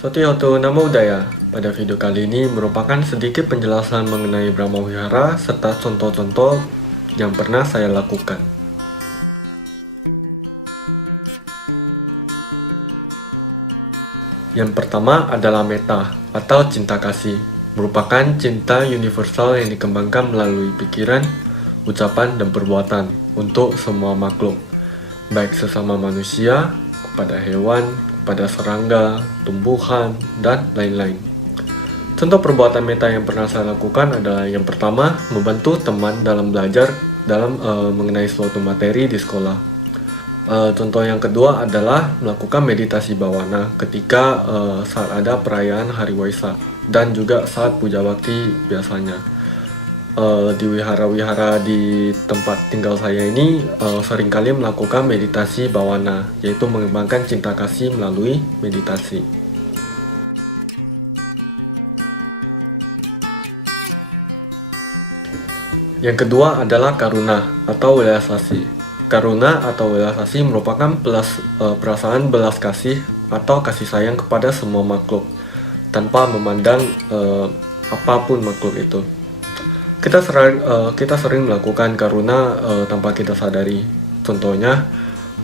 Sotihotu Namo Buddhaya. Pada video kali ini merupakan sedikit penjelasan mengenai Brahma Wihara serta contoh-contoh yang pernah saya lakukan. Yang pertama adalah metta atau cinta kasih, merupakan cinta universal yang dikembangkan melalui pikiran, ucapan, dan perbuatan untuk semua makhluk, baik sesama manusia, kepada hewan, kepada serangga, tumbuhan, dan lain-lain. Contoh perbuatan metta yang pernah saya lakukan adalah yang pertama, membantu teman dalam belajar mengenai suatu materi di sekolah. Contoh yang kedua adalah melakukan meditasi bawana ketika saat ada perayaan Hari Waisak dan juga saat puja bakti biasanya. Di wihara-wihara di tempat tinggal saya ini seringkali melakukan meditasi bawana, yaitu mengembangkan cinta kasih melalui meditasi. Yang kedua adalah karuna atau welas asih. Karuna atau welas asih merupakan perasaan belas kasih atau kasih sayang kepada semua makhluk tanpa memandang apapun makhluk itu. Kita sering melakukan karuna tanpa kita sadari. Contohnya,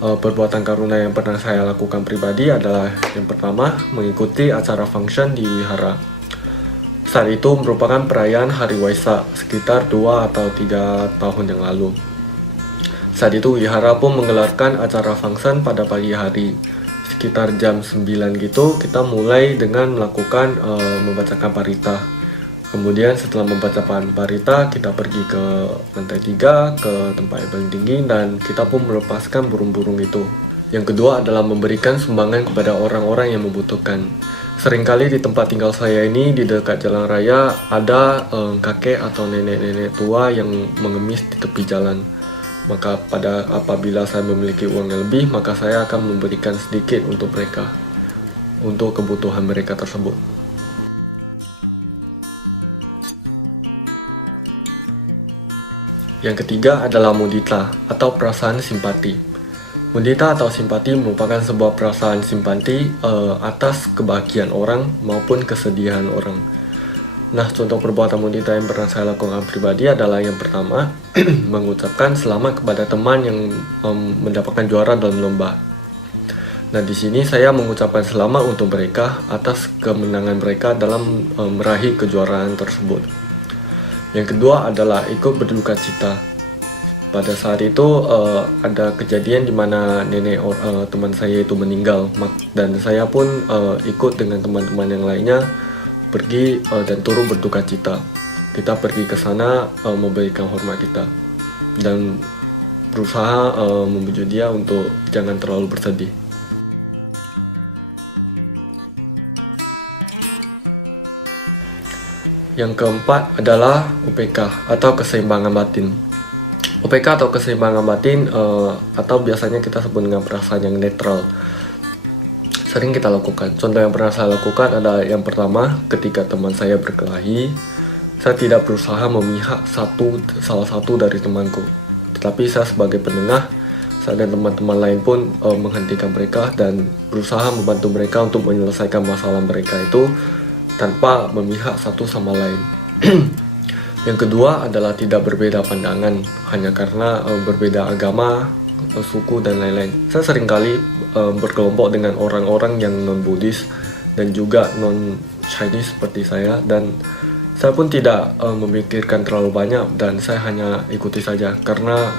perbuatan karuna yang pernah saya lakukan pribadi adalah yang pertama, mengikuti acara function di wihara. Saat itu merupakan perayaan Hari Waisak sekitar 2 atau 3 tahun yang lalu. Saat itu wihara pun menggelarkan acara function pada pagi hari. Sekitar jam 9 gitu, kita mulai dengan melakukan membacakan parita. Kemudian setelah membaca parita, kita pergi ke lantai 3, ke tempat yang paling tinggi, dan kita pun melepaskan burung-burung itu. Yang kedua adalah memberikan sumbangan kepada orang-orang yang membutuhkan. Seringkali di tempat tinggal saya ini, di dekat jalan raya, ada kakek atau nenek-nenek tua yang mengemis di tepi jalan. Maka apabila saya memiliki uang yang lebih, maka saya akan memberikan sedikit untuk mereka, untuk kebutuhan mereka tersebut. Yang ketiga adalah mudita atau perasaan simpati. Mudita atau simpati merupakan sebuah perasaan simpati atas kebahagiaan orang maupun kesedihan orang. Nah, contoh perbuatan mudita yang pernah saya lakukan pribadi adalah yang pertama, mengucapkan selamat kepada teman yang mendapatkan juara dalam lomba. Nah, di sini saya mengucapkan selamat untuk mereka atas kemenangan mereka dalam meraih kejuaraan tersebut. Yang kedua adalah ikut berduka cita. Pada saat itu ada kejadian di mana nenek teman saya itu meninggal, dan saya pun ikut dengan teman-teman yang lainnya pergi dan turut berduka cita. Kita pergi ke sana memberikan hormat kita dan berusaha membujuk dia untuk jangan terlalu bersedih. Yang keempat adalah UPK atau keseimbangan batin. UPK atau keseimbangan batin atau biasanya kita sebut dengan perasaan yang netral, sering kita lakukan. Contoh yang pernah saya lakukan adalah yang pertama, ketika teman saya berkelahi, saya tidak berusaha memihak salah satu dari temanku, tetapi saya sebagai penengah, saya dan teman-teman lain pun menghentikan mereka dan berusaha membantu mereka untuk menyelesaikan masalah mereka itu tanpa memihak satu sama lain. Yang kedua adalah tidak berbeda pandangan hanya karena berbeda agama, suku, dan lain-lain. Saya seringkali berkelompok dengan orang-orang yang non-Buddhis dan juga non-Chinese seperti saya, dan saya pun tidak memikirkan terlalu banyak dan saya hanya ikuti saja karena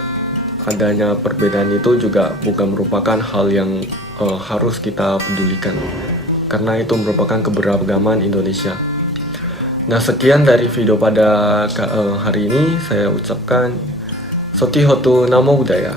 adanya perbedaan itu juga bukan merupakan hal yang harus kita pedulikan, karena itu merupakan keberagaman Indonesia. Nah, sekian dari video pada hari ini. Saya ucapkan Sotihotu Namo Buddhaya.